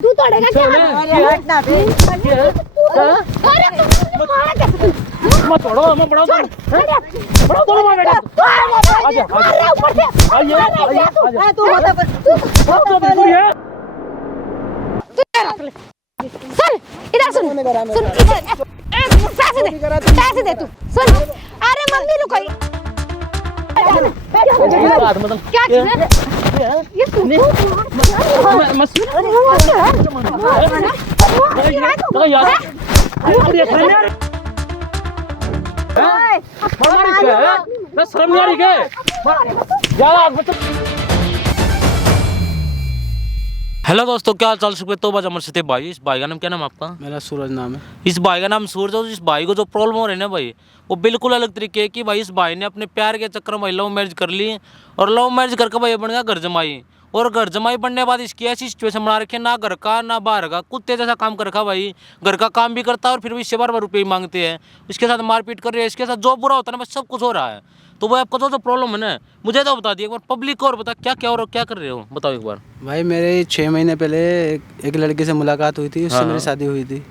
तू तोड़ेगा क्या? हटना बे। अरे मत छोड़ो, मैं बड़ा छोड़। बड़ा दोनों मार बेटा। आजा ऊपर से। आइए तू होता पर तो बिल्कुल है। सुन इधर सुन इधर पैसे दे तू सुन। अरे मम्मी रुको क्या चीज है ये तू शर्म नहीं आ रही क्या? हेलो दोस्तों, क्या हाल चाल सकते तो बजा मरते भाई। इस भाई का नाम क्या नाम आपका? मेरा सूरज नाम है। इस भाई का नाम सूरज है। इस भाई को जो प्रॉब्लम हो रही है ना भाई, वो बिल्कुल अलग तरीके है कि भाई इस भाई ने अपने प्यार के चक्कर में लव मैरिज कर ली और लव मैरिज करके भाई बन गया घर जमाई। और घर जमाई बनने के बाद इसकी ऐसी सिचुएशन बना रखी है, ना घर का ना बाहर का, कुत्ते जैसा काम कर रखा भाई। घर का काम भी करता है और फिर भी इससे बार रुपये मांगते हैं। इसके साथ मारपीट कर रही है, इसके साथ जो बुरा होता है ना बस सब कुछ हो रहा है। तो वो आपका जो प्रॉब्लम है ना, मुझे तो बता दिए एक बार पब्लिक को, और बता क्या क्या और क्या कर रहे हो, बताओ एक बार। भाई मेरे 6 महीने पहले एक लड़की से मुलाकात हुई थी, उससे मेरी शादी हुई थी।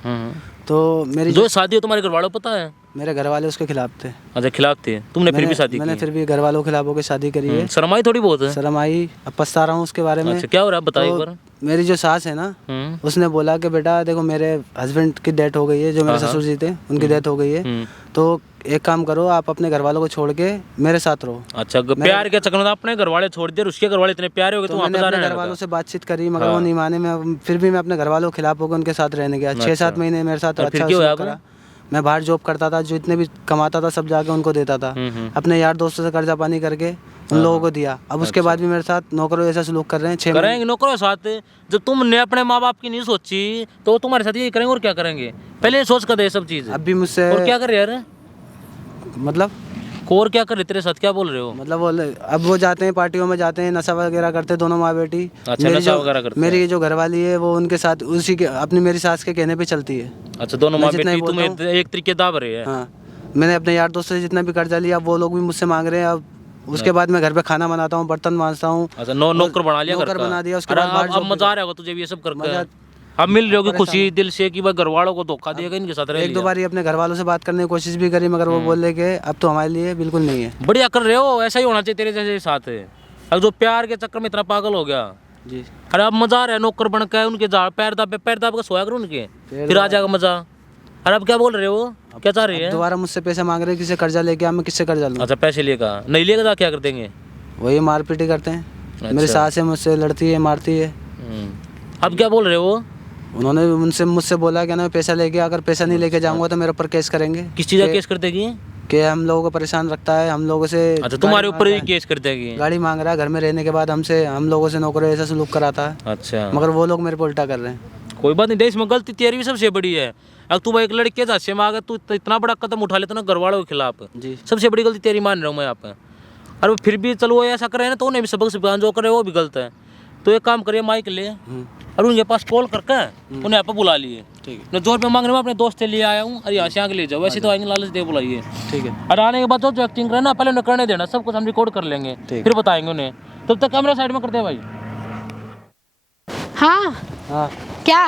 तो मेरी जो शादी हो तुम्हारे घर वालों पता है? मेरे घर वाले उसके खिलाफ थे। अच्छा, खिलाफ थे। तुमने फिर भी शादी मैंने की? फिर भी घर वालों के खिलाफ होकर शादी करी है। शर्म आई थोड़ी बहुत है? शर्म आई, अब पछता रहा हूँ उसके बारे में। अच्छा, क्या हो रहा है बताइए एक बार। मेरी जो सास है ना, उसने बोला कि बेटा देखो मेरे हस्बैंड की डेथ हो गई है, जो मेरे ससुर जी थे उनकी डेथ हो गई है, तो एक काम करो आप अपने घर वालों को छोड़ के मेरे साथ रहो। अच्छा, प्यार के चक्कर में अपने घर वाले छोड़ दिए, उसके घर वाले इतने प्यारे हो गए तो मैंने अपने घर वालों से बातचीत करी मगर वो नहीं माने। मैं फिर भी मैं अपने घर वालों के खिलाफ होकर उनके साथ रहने गया। 6-7 महीने मेरे साथ अच्छा सलूक करा। मैं बाहर जॉब करता था, जितने भी कमाता था सब जाके उनको देता था। अपने यार दोस्तों से कर्जा पानी करके उन लोगों को दिया। अब उसके बाद भी मेरे साथ नौकरों जैसा सलूक कर रहे हैं। 6 करेंगे नौकरों के साथ। जब तुमने अपने माँ बाप की नहीं सोची तो तुम्हारे साथ यही करेंगे और क्या करेंगे? पहले सोच कर दे सब चीज। अब भी मुझसे और क्या कर रहे यार, मतलब और क्या कर रहे तेरे साथ, क्या बोल रहे हो? मतलब अब वो जाते हैं पार्टियों में, जाते हैं नशा वगैरह करते हैं दोनों माँ बेटी। अच्छा, नशा वगैरह करते हैं। मेरी जो घरवाली है वो उनके साथ उसी के अपनी मेरी सास के कहने पे चलती है। अच्छा, दोनों माँ बेटी तुम्हें एक तरीके दाब रहे हैं? हाँ, मैंने अपने यार दोस्तों से जितना भी कर्जा लिया वो लोग भी मुझसे मांग रहे हैं। अब उसके बाद मैं घर पे खाना बनाता हूँ, बर्तन मांजता हूँ। अच्छा, नौकर बना लिया, नौकर बना दिया। उसके बाद अब मजा आ रहा होगा तुझे भी ये सब करके? अब मिल रही होगी खुशी दिल से कि भाई घर वालों को धोखा दिएगा, इनके साथ रह। 1-2 बार अपने घर वालों से बात करने की कोशिश भी करी मगर वो बोल रहे कि अब तो हमारे लिए बिल्कुल नहीं है। बढ़िया कर रहे हो, ऐसा ही होना चाहिए तेरे जैसे साथ है। अब जो प्यार के चक्कर में इतना पागल हो गया जी। अरे अब मजा आ रहा है, नौकर बन के उनके पैर दाब के सोया करो उनके, फिर आ जाएगा मजा। अरे अब क्या बोल रहे हो, क्या चाह रही है? दोबारा मुझसे पैसे मांग रहे हैं, किसी कर्जा लेके आ, मैं किससे कर्जा लूँ? अच्छा, पैसे लेगा नहीं लेगा क्या कर देंगे? वही मारपीट ही करते हैं। मेरी सास है मुझसे लड़ती है, मारती है। अब क्या बोल रहे हो? उन्होंने मुझसे बोला कि ना पैसा लेके, अगर पैसा नहीं लेके जाऊंगा तो मेरे ऊपर केस करेंगे। किस चीज़ का केस कर देगी? कि हम लोगों को परेशान रखता है, हम लोगों से। अच्छा, तुम्हारे ऊपर ही केस कर देगी? गाड़ी मांग रहा है, घर में रहने के बाद हम लोगों से नौकरों ऐसा सलूक कराता है। अच्छा, मगर वो लोग मेरे को उल्टा कर रहे हैं। कोई बात नहीं, इसमें गलती तेरी भी सबसे बड़ी है। अब तू एक लड़के के हाथ में आकर तू इतना बड़ा कदम उठा लेता ना घर वालों के खिलाफ जी, सबसे बड़ी गलती तेरी मान रहा हूँ मैं यहाँ पे। और फिर भी चलो ऐसा करे ना तो उन्हें भी सबक सिखाना, जो करे वो भी गलत है। तो एक काम करिए माइक ले और उनके पास कॉल करके उन्हें यहाँ पे बुला लिए। ठीक है। जो रुपये मांग रहे मैं अपने दोस्त से ले आया हूँ, अरे यहाँ से आगे ले जाओ, वैसे तो आएंगे लालच दे बुलाइए। ठीक है। और आने के बाद जो एक्टिंग करे ना पहले उन्हें करने देना, सब कुछ हम रिकॉर्ड कर लेंगे फिर बताएंगे उन्हें। तब तक कैमरा साइड में करते हैं भाई। हाँ हाँ, क्या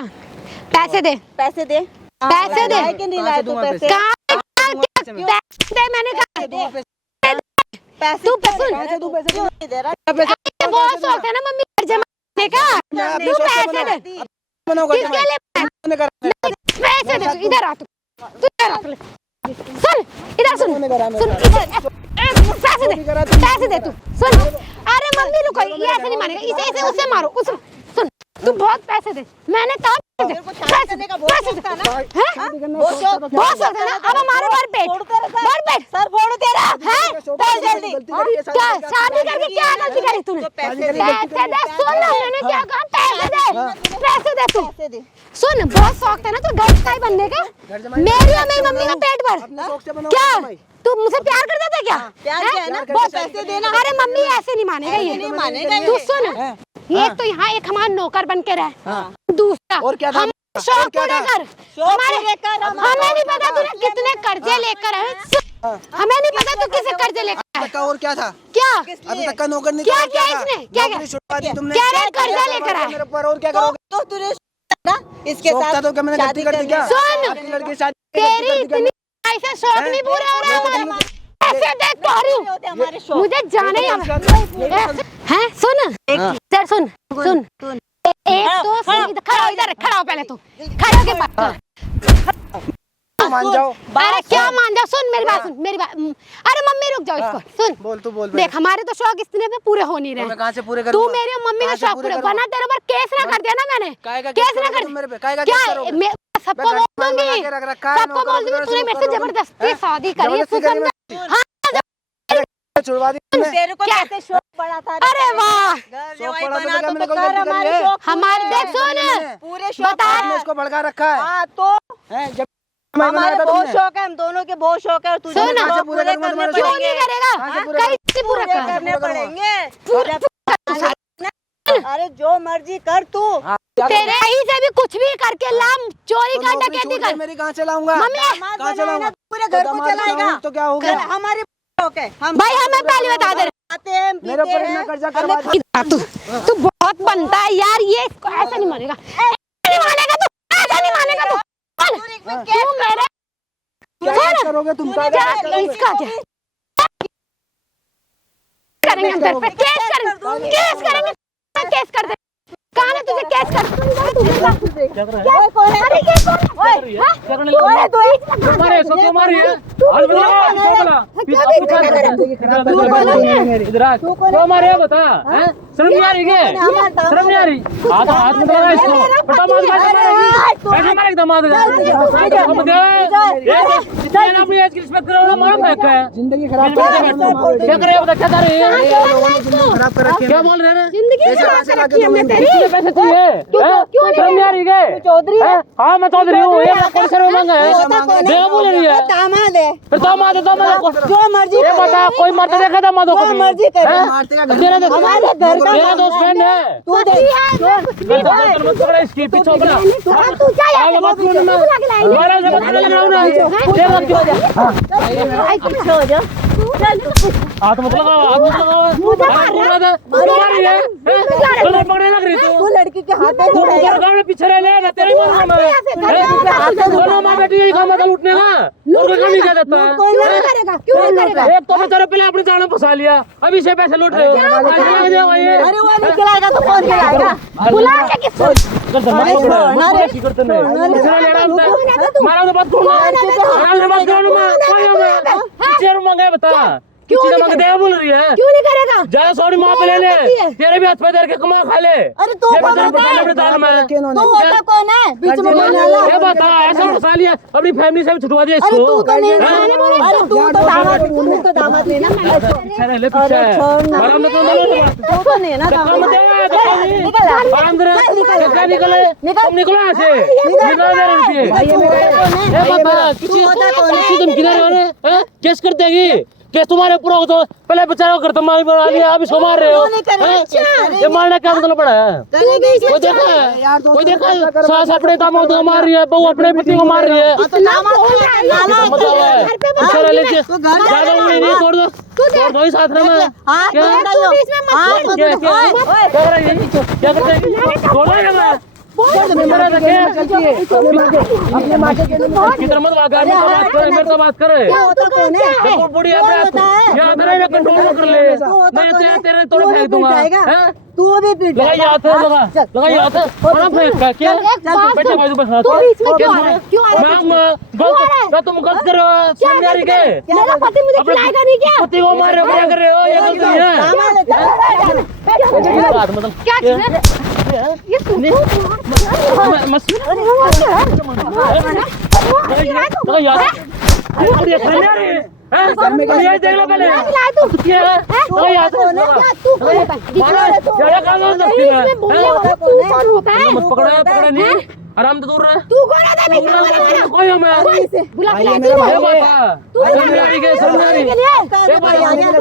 पैसे दे पैसे दे पैसे दे कि नहीं लाए तू पैसे? पैसे दे मैंने कहा पैसे तू पैसे क्यों नहीं दे रहा? बहुत शौक है ना मम्मी घर जमाने का। तू पैसे दे, किसके लिए पैसे दे? तू इधर आ, तू इधर आ, सुन इधर सुन इधर पैसे दे तू सुन। अरे मम्मी रुको, ये ऐसे नहीं मानेगा, इसे उससे मारो उस। सुन तू बहुत पैसे दे, मैंने कहा पैसे दे, पैसे दे बहुत शौक है ना। अब हमारे भर पेट सर फोड़ तेरा है, चल जल्दी। क्या शादी करके क्या गलती करी तूने? पैसे दे, सुन मैंने क्या कहा, पैसे दे तू। सुन बहुत शौक था ना तो घर का ही बनने का, मेरी और मेरी मम्मी का पेट भर। क्या तू मुझसे प्यार करता था क्या? प्यार क्या है ना, बहुत पैसे देना। अरे मम्मी ऐसे नहीं मानेगा, ये नहीं मानेगा। तू सुन, एक तो यहाँ एक हमारा नौकर बन के रहे, दूसरा और क्या था? हम शौक पूरे कर, हमें नहीं पता तूने कितने कर्जे लेकर आए, हमें नहीं पता तू किसे कर्जे लेकर आए। और क्या था? क्या अभी तक का नौकर नहीं क्या क्या इसने क्या क्या तुमने क्या कर्जा लेकर आए? और क्या करोगे? तो तूने इसके शौक था साथ तो क्या मैंने गलती कर दी क्या? सुन। आपकी लड़की शादी तेरी इतनी ऐसे शौक नहीं पूरे हो रहे हमारे। ऐसे देख तो रही हूँ, होते हमारे शौक। मुझे जाने हैं। सुन इधर सुन सुन, एक तो खड़ा हो, इधर खड़ा हो पहले तू, खड़ा होके बात कर। मान जाओ। अरे क्या मान जाओ, सुन मेरी बात, सुन मेरी बात। अरे मम्मी रुक जाओ, इसको सुन। बोल तू बोल। देख हमारे तो शौक इतने पे पूरे हो नहीं मैं रहे। कहाँ से पूरे तू करूँगा? मेरी और मम्मी का कहाँ से शौक पूरे पूरे, करूँगा? वरना तेरे ऊपर केस ना कर दिया ना मैंने। काहे का केस ना करोगे कर तुम मेरे पे? काहे का क्या केस करोगे? मैं सबको मैं बोल घर में दूंगी, बना के रख रखा है, सबको बोल दूंगी तूने मेरे से जबरदस्ती शादी करी है। जबरदस्ती करी सुसंग हाँ छुड़वा दी तुमने। तेरे को क्या? कैसे शौक पड़ा था? अरे वाह, घर शौक जवाई पड़ा तो बना क्या तो मैंने कोई कर गलती करी हमारे है? शौक हमारे पूरे देख सुन हैं। पूरे शौक बता। आपने उसको भड़का रखा है। हाँ तो हैं, जब हमारे बहुत शौक है, हम दोनों के बहुत शौक है और तुझे सुन, शौक कहाँ से पूरे पूरे करूँगा करने तुम्हारे क्यों शौक? नहीं करेगा? कहाँ से पूरे कैसे पूरा पूरे कर? करने पड़ेंगे। अरे जो मर्जी कर तू। तेरे ही से भी कुछ भी करके लाम, चोरी तो कर, नौकरी डकैती छूट गई कर। मेरी, कहाँ से लाऊंगा? मम्मी दामाद कहाँ से बनाए लाऊंगा? ना, पूरे घर को दामाद चलाएगा। बनाऊं तो क्या हो गया? हमारे शौक है, हम भाई हमें पहले बता दे। आते हैं, मेरे पीते ऊपर इतना हैं। कर्जा करवा दिया। तू बहुत बनता है यार, ये ऐसा नहीं मानेगा, ऐसा नहीं मानेगा तू, ऐसा नहीं मानेगा तू। तू मेरे क्या करोगे तुम? क्या इसका क्या करेंगे हम तेरे पे? केस करेंगे, केस करेंगे, केस कर दे। कहाँ है तुझे केस कर? क्या कर रहा है? कौन है? अरे ये कौन है? क्या करने लगा? कौन है तू? मारे इसको क्यों मारी है? हाथ बना, इसको बना। इधर आ, क्यों मारे है बता? हैं? शर्म नहीं आ रही क्या? शर्म नहीं आ रही? हाथ मत लगा इसको। बेटा मार कैसे मारे दामाद को? हम दे ये ना अपनी एज की रिस्पेक्ट करो ना, मारो फेंक है। जिंदगी खराब क्या कर रहे हो बता, क्या कर रहे हो? खराब कर रखी है। क्या बोल रहे हैं? जिंदगी खराब कर रखी है हमने तेरी। कितने पैसे चाहिए? क्यों शर्म नहीं आ रही है? चौधरी है? हाँ मैं चौधरी हूँ। ये कौन से रुपए मांगा है? देगा बोल रही है। दामाद है, फिर दामाद है, दामाद को जो मर्जी ये बता, कोई मरते देखा दामादों को? जो मर्जी करे। हैं? मारते का तेरा दोस्त, हमारे घर का तेरा दोस्त फ्रेंड है। तू दे। मत पकड़ा इसकी पीछे अपना। तू क्या यार, आगे मत बोलना ना। हमारा से मत लग रहा हूँ ना। देर लग पीछे हो जा। हाथ मत लगाओ, हाथ मत लगाओ। तू मार रही है? चलो पकड़ने लग रही तू तू। लड़की के हाथ में तू ऊपर गाँव में पीछे रह ले ना, तेरे ही मारूंगा मैं। दोनों माँ बेटी यही काम लूटने का, और कोई काम नहीं किया जाता है। क्यों नहीं करेगा? क्यों नहीं करेगा? एक तो मैं तेरे पहले अपने जान में फंसा लिया, अभी से पैसे लूट रहे हो। पैसे लग जाओ ये। अरे वो नहीं खिलाएगा तो कौन खिलाएगा? बुला के किसको? मारा तो बात करूंगा, बात करो ना, कोई मैं पीछे मांगे बता, किसी ने मांगे देगा बोल रही है। क्यों नहीं करेगा? ज्यादा सॉरी माँ पे ले ले, तेरे भी हाथ पे दे के कमा खा ले। अरे तू ये कौन बता, होता है? अपने दाल में तू होता कौन है? बीच में बोलने वाला। ये बता, ऐसा फंसा लिया, अपनी फैमिली से भी छुटवा दिया अरे इसको। तू तो नहीं, हैं? अरे तू तो दामाद, तू तो दामाद नहीं ना। पीछे रह ले, पीछे अरे छोड़ ना। आराम से तो तू तो नहीं ना दामाद। निकल आराम से क्या निकले, तुम निकलो यहाँ से, निकलो मेरे रुपये। ये बता, किसी तुम किधर हो रहे हैं? केस करते हैं केस तुम्हारे पूरा हो तो पहले बेचारा को करता मार बना दिया, अब इसको मार रहे हो। हैं? ये मारना क्या मतलब पड़ा है? कोई देखा है? कोई देखा है? सास अपने दामाद को मार रही है, बहू अपने पति को मार रही है। मतलब है पीछे रह लीजिए, ज्यादा उंगली नहीं, छोड़ दो, छोड़ दो ही साथ में। क्या कर रही है? क्या करते हैं? छोड़ो ये मैं। अपने माँ के किधर मत बात कर, मेरे से बात करे। देखो बुढ़ी याद रहे, मैं कंट्रोल कर ले, मैं तेरे तोड़ फेंक दूंगा। हैं? तू भी पीट लगा ये हाथ, लगा ये हाथ, बड़ा फेंक का क्या? बेटे भाई बस हाथ। मैं तुम गलत कर रहे हो, समझ आ रही के? मेरा पति मुझे खिलाएगा नहीं क्या? पति को मार रहे हो, क्या कर रहे हो? ये गलत नहीं है। मतलब क्या चीज़ है? ये तू लगा यार, ये खाने आ रही है। ये देख लो पहले क्या है? लगा यार, तू कौन होता है? क्या काम है सकती है? इसमें बोलने वाला तू कौन होता है? मत पकड़ा नहीं, आराम से दूर रहे। तू कौन होता है? मैं क्या बोला? कोई हूँ मैं। बुला के ये मेरा लाती भाई है। है। तू समझारी के समझारी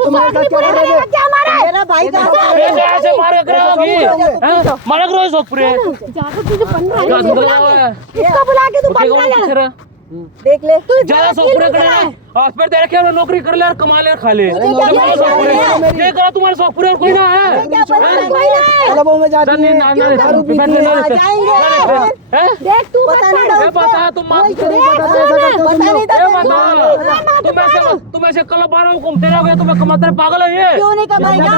तुम्हारे साथ क्या कर रहे थे? क्या मारा है? मेरा भाई का ऐसे मारे करो मारा करो इस ऊपर जाकर तुझे बन रहा है। इसको बुला के तू बन रहा है। देख ले। ज्यादा सोपरे करे हॉस्पिटल दे रखे नौकरी कर ले और कमा ले और खा ले ये करो तुम्हारे शौक पूरे और कोई ना है क्लबों में जाती है देख तू बता तुम तुम ऐसे क्लब वालों को घूमते रहोगे तुम्हें कमाते रहे पागल है ये क्यों नहीं कमाएगा?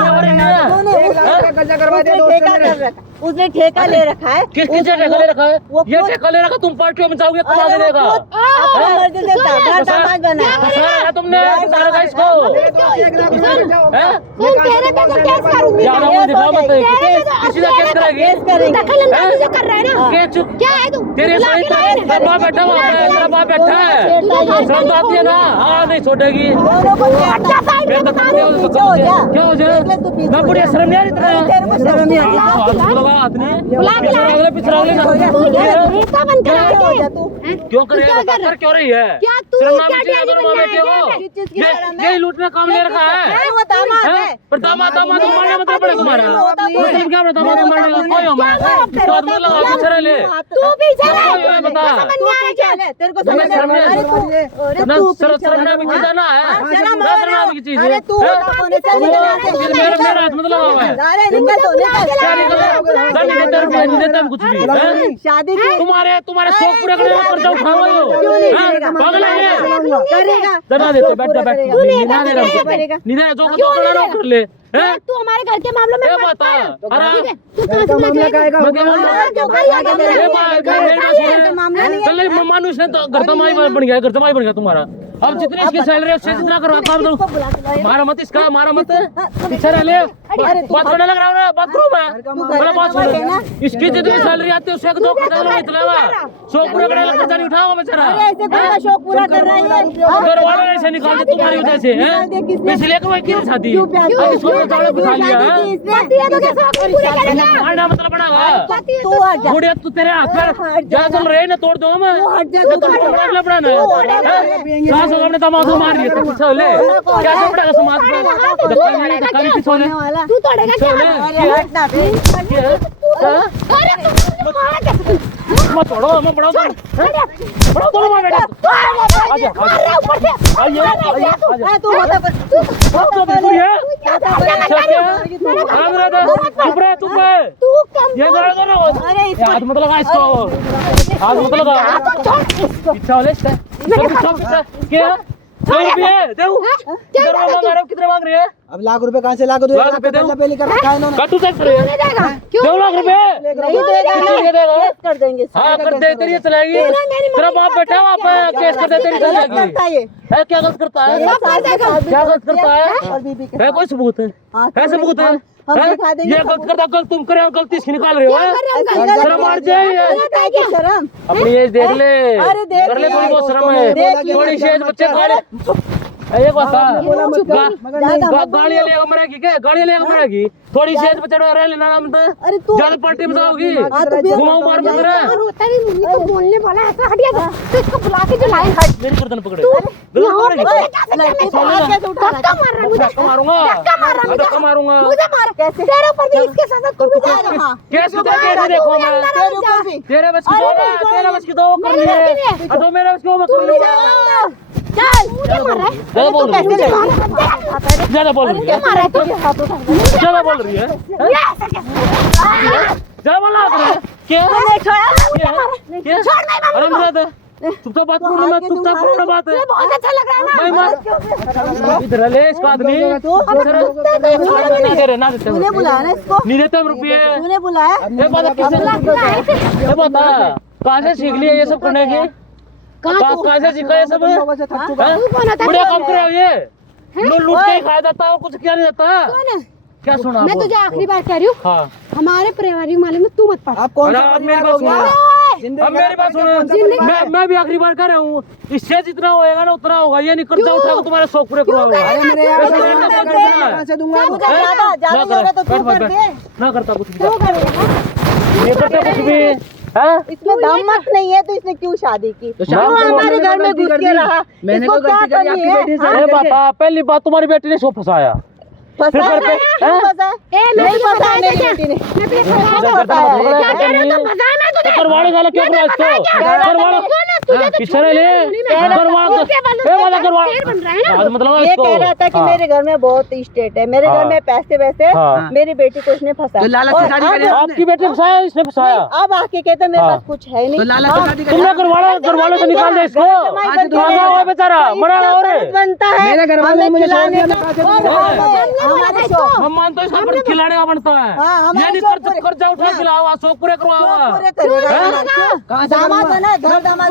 उसने ठेका ले रखा है। किस चीज का ठेका ले रखा है? ये ठेका ले रखा तुम पार्टियों में जाओगे कमा के देगा दामाद बना तुमने इसको तेरे पे तो केस करूंगी ज्यादा मुझे दिखाओ मत किसी का केस करेगी दखल अंदाजी जो कर रहा है ना क्या है तू तेरे सही तेरा बाप बैठा हुआ है तेरा बाप बैठा है शर्म आती है ना हाँ नहीं छोड़ेगी क्या हो जाए मैं बुढ़िया शर्म नहीं आ रही तेरा बात नहीं रिश्ता बंद करा क्यों कर क्यों रही है क्या तू यही लूटने काम ले रखा है पर दामाद मारने मतलब पड़े तुम्हारा मतलब क्या दामाद मारने का कोई हो मैं तो आदमी लगा पीछे ले तू भी चले बता तेरे को तुम्हें शर्म नहीं शर्म भी चीज है ना है शर्म की चीज है मेरा हाथ मतलब लगा हुआ है कुछ भी शादी तुम्हारे शौक पूरे करने पर जाओ खाओ पागल है करेगा दबा देते बैठ निधर जो कर ले तू हमारे घर के मामलों में बता अरे तू कहां से मामला लेके का मानुष ने तो घर जमाई बन गया तुम्हारा अब जितनी इसकी सैलरी उससे जितना करो काम तो मारा मत इसका मारा मत पीछे रह ले बात करने लग रहा है बात करूं मैं बोला बात सुन इसकी जितनी सैलरी आती है उससे दो खर्चा निकलेगा शौक पूरा करने का खर्चा नहीं उठाओ बेचारा ऐसे पूरा शौक पूरा कर रहा है घर वाले ऐसे निकाल दे तुम्हारी वजह से हैं इसलिए कोई क्यों शादी इसको तो बिठा लिया है मतलब पड़ेगा बुढ़िया तू तेरे हाथ में जा चल रहे ना तोड़ दो मैं पढ़ाना अपने दामाद को मार दिया पीछे ले कैसे पड़ेगा समाज में धक्का भी पीछे ले तू तोड़ेगा मत छोड़ो मैं बड़ा बड़ा मैं बेटा आजा ऊपर से आइए तू तो बिल्कुल है चुप रहे ये हाथ मत लगा इसको हाथ मत लगा पीछे ले इसका क्या 100 रुपये कितने मांग रही है अब लाख रुपए कहाँ से लाख पहले कर रखा है इन्होंने कटू चेक करे क्यों लाख रुपए नहीं देगा कर देंगे हाँ कर दे तेरी चलाएगी तेरा बाप बैठा वहाँ पे केस कर दे तेरी चलाएगी है क्या गलत करता है क्या गलत करता है कोई सबूत है सबूत है ये गलत करता गलत तुम करे गलती इसकी निकाल रहे हो शर्म मार जाए शर्म अपनी एज देख ले कर ले थोड़ी बहुत शर्म है थोड़ी सी एज बच्चे एक बता गाड़ी लेगा मरेगी क्या गाड़ी लेगा मरेगी थोड़ी सी बच्चे रह लेना तो ज्यादा पार्टी में जाओगी घुमाऊ मार में तो बोलने वाला ऐसा हटिया था तो इसको बुला के जो लाए हट मेरी गर्दन पकड़े धक्का मारूंगा मुझे मार कैसे तेरे ऊपर भी इसके साथ तू भी जाएगा कैसे देखो मैं तेरे बस की दो कर लिए तो मेरे बस को कर लिए चल मुझे मार ज्यादा बोल रही है ज्यादा बोल रही है ज्यादा बोला क्या अरे चुपचाप बात करो मैं चुपचाप करो बात है बहुत अच्छा लग रहा है ना इधर ले इसको आदमी ना देते तूने बुलाया ना इसको नहीं देते रुपये तूने बुलाया ये बता कहाँ से सीख लिया ये सब करने की कहाँ से सीखा ये सब बढ़िया काम कर रहे हो ये लूट के खाया जाता है कुछ क्या नहीं जाता क्या सुना मैं तुझे आखिरी बार कह रही हूँ हाँ हमारे पारिवारिक मामले में तू मत पड़ आप कौन अब मेरी बात सुनो मैं भी आखिरी बार कह रहा हूँ इससे जितना होएगा ना उतना होगा ये नहीं कर्जा उठा के तुम्हारे शौक पूरे ना करता कुछ भी नहीं करता कुछ भी इसमें दामाद नहीं है तो इसने क्यों शादी की हमारे घर में घुस के रहा इसको क्या करनी है बता पहली बात तुम्हारी बेटी ने सो फंसाया पीछे ले करवा मतलब ये कह रहा था कि मेरे घर में बहुत स्टेट है, मेरे घर में पैसे वैसे, मेरी बेटी को उसने फंसा। आपकी बेटी फंसाया, इसने फंसाया। अब आके कहते मेरे पास कुछ है नहीं। तुमने घर वालों से निकाल दे इसको, बेचारा मरा बनता है मेरे घर वाले मुझे खिलाने का, हम मानते हैं पर खिलाने का बनता है। ये नहीं कर्जा उठा खिलावा, शौक पूरे करवावा। दामाद है ना, घर दामाद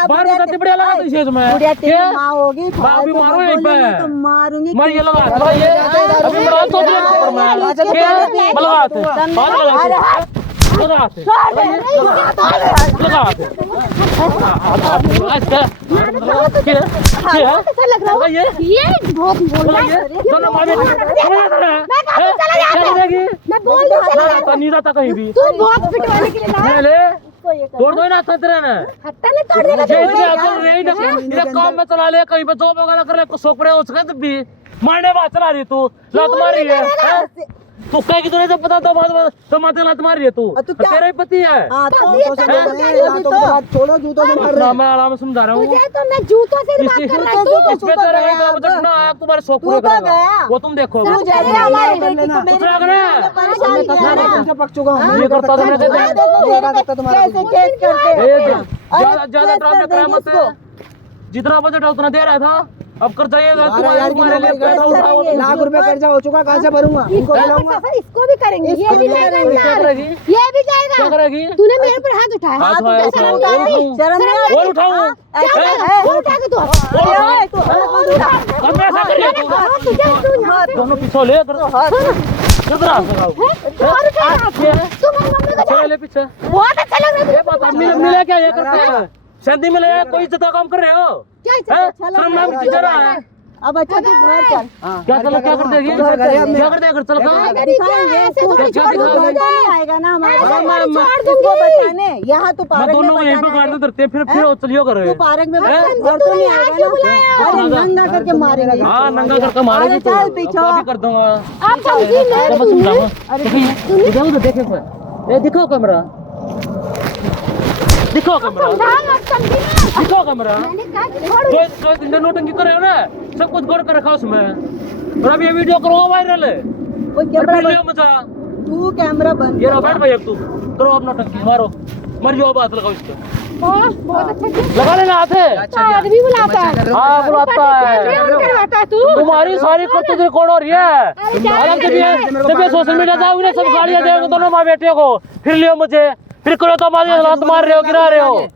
बाहर बताती बढ़िया लगा तो इसे तुम्हें क्या माँ होगी, बाप भी मारो यहीं पे, तो मारूंगी। मर ये लगा ये अभी बड़ा तो पर मैं लगाते नीचा था कहीं भी तोड़ दो ना खतरे ने काम में चला ले, कहीं पे जॉब वगैरह कर ले, सोच रहे उसका तब भी मारने बात चला रही तू, लात मारी है तो क्या की तुझे जब पता तो माथे लात मारी है तू, तेरा ही पति है। छोड़ो जूतों से मार रहे मैं आराम से समझा रहा हूँ, तो मैं जूतों से बात कर रहा हूँ। इस पे तेरा बचना आया तुम्हारे शौक पूरे करेगा, वो तुम देखो पक चुका हूँ। ये करता ज्यादा ड्रामा करा मत, जितना बजट है उतना दे रहा था, अब कर जाइए लाख रुपए कर्जा हो चुका, कहाँ से भरूंगा? इनको इसको भी करेंगे, ये भी जाएगा, ये भी जाएगा। क्या करेगी? तूने मेरे ऊपर हाथ उठाया, और उठाऊं दोनों पीछे ले पीछे। बहुत अच्छा लग रहा है। मिला क्या ये करते हैं शादी में ले कोई इज्जत का काम कर रहे हो, शर्म नाम की चीज है। अब अच्छा तू घर चल, क्या चलो क्या कर देगी, क्या कर देगा चल आएगा ना इसको बताने। यहाँ तो पार्क दोनों यहीं पे गाड़ी धरते फिर चलियो कर रहे तू पार्क में घर तो नहीं आएगा ना, अरे नंगा करके मारेगा। हाँ नंगा करके मारेगी, चल पीछे कर दूंगा। आप समझी नहीं, देखे दिखाओ कैमरा, दिखाओ कैमरा, दिखाओ कैमरा। जो इंडियन नोटंकी कर रहे हो ना, सब कुछ गौर कर रखा उसमें, और अब ये वीडियो करो वायरल है। मजा तू कैमरा बंद, ये बैठ भाई, अब तू करो अपना टंकी, मारो मर जाओ, बात लगाओ इसको, बहुत अच्छा लगा लेना हाथ है, आदमी बुलाता है। हाँ बुलाता है, तुम्हारी सारी करतूत रिकॉर्ड हो रही है। जब ये सोशल मीडिया जाओगे ना, सब गालियां देंगे दोनों माँ बेटे को, फिर लियो मुझे, फिर करो तो लात मार रहे हो, गिरा रहे हो।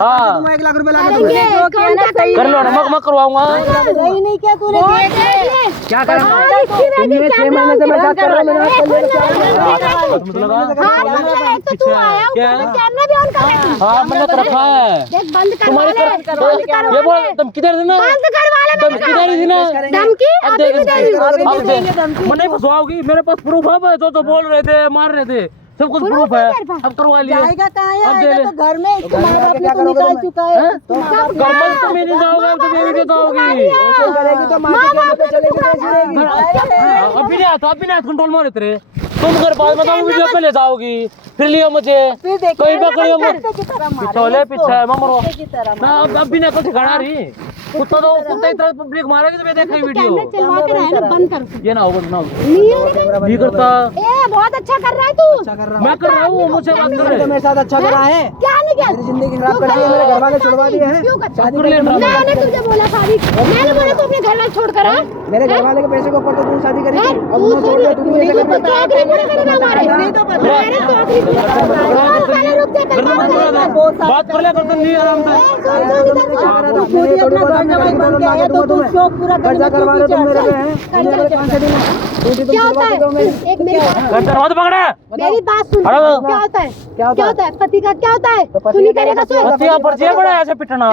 हाँ 1 लाख रुपए कर लो ना, मग करवाऊंगा। नहीं क्या तूने क्या कर 6 महीने से मैं बात कर रहा हूँ। हाँ मैंने रखा है तुम्हारी, ये बोल तुम किधर थी ना, तुम किधर थी ना, मैं नहीं फंसवाओगी, मेरे पास प्रूफ है, जो बोल रहे थे मार रहे थे सब कुछ प्रूफ है। अब करवा लिया, जाएगा कहाँ है, तो घर में इसको माँ बाप ने तो निकाल चुका है। घर में तो मैं नहीं जाऊंगा, अब तो मैं भी जाऊंगी। अभी नहीं आता, अभी नहीं कंट्रोल में रहते रहे तुम, घर बाद में वीडियो पे ले जाओगी, फिर लियो मुझे कहीं पकड़ियो पिछले पीछे मरो ना। अब भी ना कुछ घड़ा रही कुत्ता, तो कुत्ता इतना पब्लिक मारेगी तो मैं देखा वीडियो, बंद कर, ये ना होगा ना नहीं करता। बहुत अच्छा कर रहा है तू, मैं कर रहा हूँ, मुझे बात कर रहे हैं। मेरे साथ अच्छा करा है, क्या नहीं किया, मेरी जिंदगी खराब कर दी है, मेरे घर वाले छुड़वा दिए हैं। मैंने तुझे बोला शादी, मैंने बोला तू अपने घर वाले छोड़ कर आ। मेरे घर वाले के पैसे को ऊपर तो तू शादी करी, अब वो छोड़ दे, तू मुझे तो चौधरी पूरे करेगा हमारे, मेरे चौधरी बात कर ले करते नहीं आराम से। तो तू शौक पूरा कर्जा करवा रहे तुम मेरे पे हैं, क्या होता है, एक मेरी बात सुन, क्या होता है, क्या होता है पति का, क्या होता है, तू नहीं करेगा ऐसे पिटना,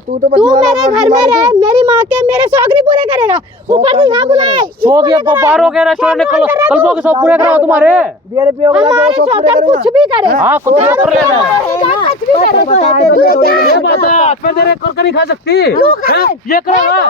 तू मेरे घर में रहे, मेरी माँ के मेरे शौक नहीं पूरे करेगा, ऊपर से यहाँ बुलाए बाहरों के रेस्टोरेंट कल्पों के सब पूरे कराओ तुम्हारे, हमारे शौक हम कुछ भी करे, हाँ कुछ भी कर लेना, कुछ भी करे, कर नहीं खा सकती, ये करेगा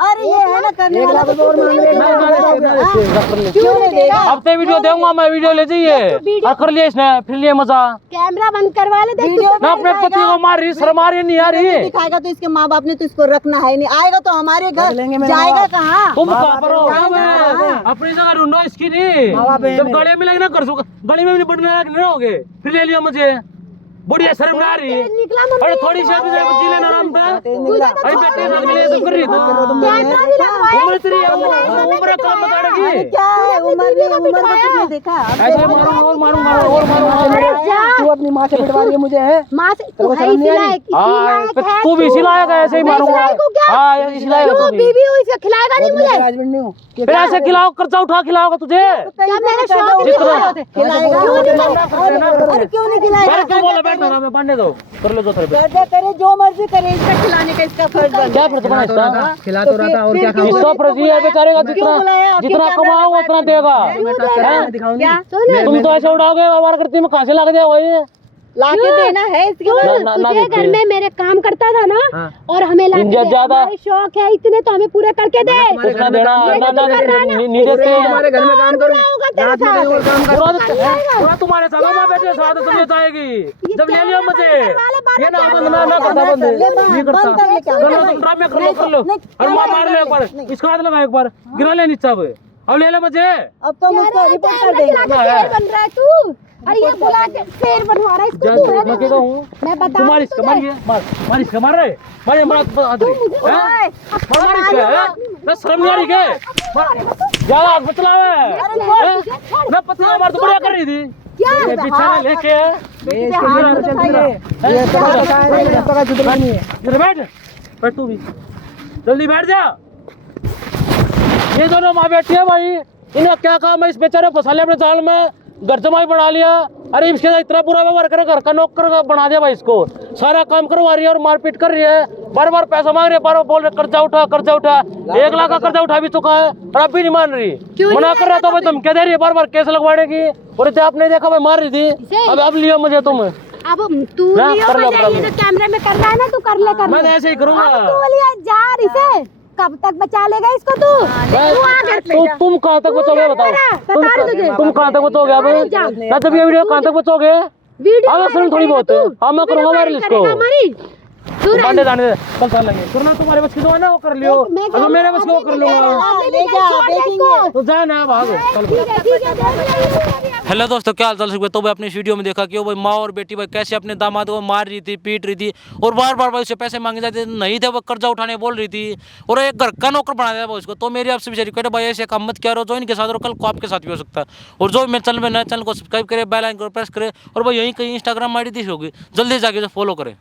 अरे ये है ना करने वाला तो और मांग रहे क्यों नहीं देगा? हफ्ते वीडियो दूंगा मैं, वीडियो ले जाइए और कर लिया इसने, फिर लिए मजा। कैमरा बंद करवा ले, देख तू ना अपने पति को मार रही, शर्म आ रही नहीं आ रही। दिखाएगा तो इसके माँ बाप ने तो इसको रखना है नहीं, आएगा तो हमारे घर जाएगा कहाँ? तुम कहाँ पर हो? अपनी जगह ढूंढो इसकी नहीं। जब गले में लगना कर सको, गले में भी बढ़ने नहीं होगे, फिर ले लिया मुझे। बढ़िया शर्म ना आ रही है। अरे थोड़ी सी अभी जी लेना आराम था। अरे बेटे साथ मिले तुम कर रही हो। कैमरा भी लगवाया, उम्र तेरी उम्र कम बताड़ेगी। क्या है उम्र को किसने देखा? ऐसे मारूंगा और मारूंगा और मारूंगा। तू अपनी माँ से पिटवा रही है मुझे, है? माँ से तू है इसी लायक, तू भी इसी लायक है, ऐसे ही मारूंगा। हाँ इसी लायक है तू भी। बीवी हुई से खिलाएगा नहीं मुझे? हस्बैंड नहीं हूँ। फिर ऐसे खिलाओ, कर्जा उठा खिलाओगा तुझे। क्या मेरे शौक नहीं पूरे होते? खिलाएगा और क्यों नहीं खिलाएगा? क्यों बोला बैठ ना, मैं पढ़ने दो, कर लो जो थोड़े पे। करे जो मर्जी करे, इसका खिलाने का इसका फर्ज बनता क्या फर्ज बना इसका? खिला तो रहा था और क्या खाऊं? इसका फर्ज ये है बेचारे का, जितना कमाओ उतना देगा। क्या तुम तो ऐसे उड़ाओगे, व्यवहार करती में कहाँ से लग जाओ ये? लाके देना है इसके तुझे घर में मेरे काम करता था ना, और हमें ज्यादा शौक है इतने तो हमें पूरे करके दे। उसने देना नहीं देते। तुम्हारे घर में काम करो, रात में और काम करो। पूरा तुम्हारे साथ माँ बेटे साथ तबीयत आएगी। जब ले लियो मुझे, ये ना बंद ना करता, बंद नहीं करता। कर लो तुम ड्रामे, कर लो और माँ मार लो एक बार, इसका हाथ लगा एक बार, गिरा ले नीचे। अब ले लो मुझे। अब तो मुझको रिपोर्ट कर देंगे। बन रहा है तू, अरे ये बुला के शेर बनवा रहा है इसको तू, है ना? मैं कहता हूँ मैं बता तुम्हारी इसका मारिए, मार इसका मार रहे, मारिए मार आदमी हैं, मार इसका है ना, शर्म नहीं आ रही क्या? ज्यादा हाथ मत चलावे। मैं पत्नी मार तो बढ़िया कर रही थी, ये बिछाना लेके बैठ तू भी, जल्दी बैठ जा। ये दोनों माँ बेटी है भाई, इन्हें क्या काम है? इस बेचारे फंसा लिया अपने जाल में, घर जमाई बना लिया। अरे इसके साथ इतना बुरा व्यवहार करे, घर का नौकर बना दिया भाई इसको, सारा काम करवा रही है और मारपीट कर रही है, बार बार पैसा मांग रही है, बार बार बोल रहे कर्जा उठा कर्जा उठा। 1 लाख का कर्जा उठा भी चुका है और अब भी नहीं मान रही, मना कर रहा था भाई, धमकियां दे रही है बार बार केस लगवाने की। और इतने आपने देखा भाई मार रही थी, अब लिया मुझे तुम। अब तू लियो मुझे, ये जो कैमरे में कर रहा है ना, तू कर ले मैं ऐसे ही करूंगा। तू लिया जा इसे, कब तक बचा लेगा इसको तू? तुम कहाँ तक बचोगे बताओ? तुम कहाँ तक बचोगे? अब जब ये वीडियो कहाँ तक बचोगे? वीडियो थोड़ी बहुत है, हाँ मैं करूंगा वायरल इसको। बांधे जाने दे, कल कर लेंगे। करना तुम्हारे बस की तो है ना, वो कर लियो। अगर मेरे बस की वो कर लूंगा, तो जा ना भागो। हेलो दोस्तों, क्या हाल चाल है? तो भाई अपनी इस वीडियो में देखा कि वो भाई माँ और बेटी भाई कैसे अपने दामाद को मार रही थी, पीट रही थी और बार बार भाई उससे पैसे मांगे जाते नहीं थे, वो कर्जा उठाने बोल रही थी और एक घर का नौकर बना दिया उसको। तो मेरी आपसे विचार करें भाई, ऐसे काम मत क्या रहो जो इनके साथ, और कल को आपके साथ भी हो सकता है। और जो मेरे चैनल में नया, चैनल को सब्सक्राइब करें, बेल आइकन को प्रेस करें और भाई यहीं कहीं इंस्टाग्राम आईडी दी होगी, जल्दी जाके फॉलो करें।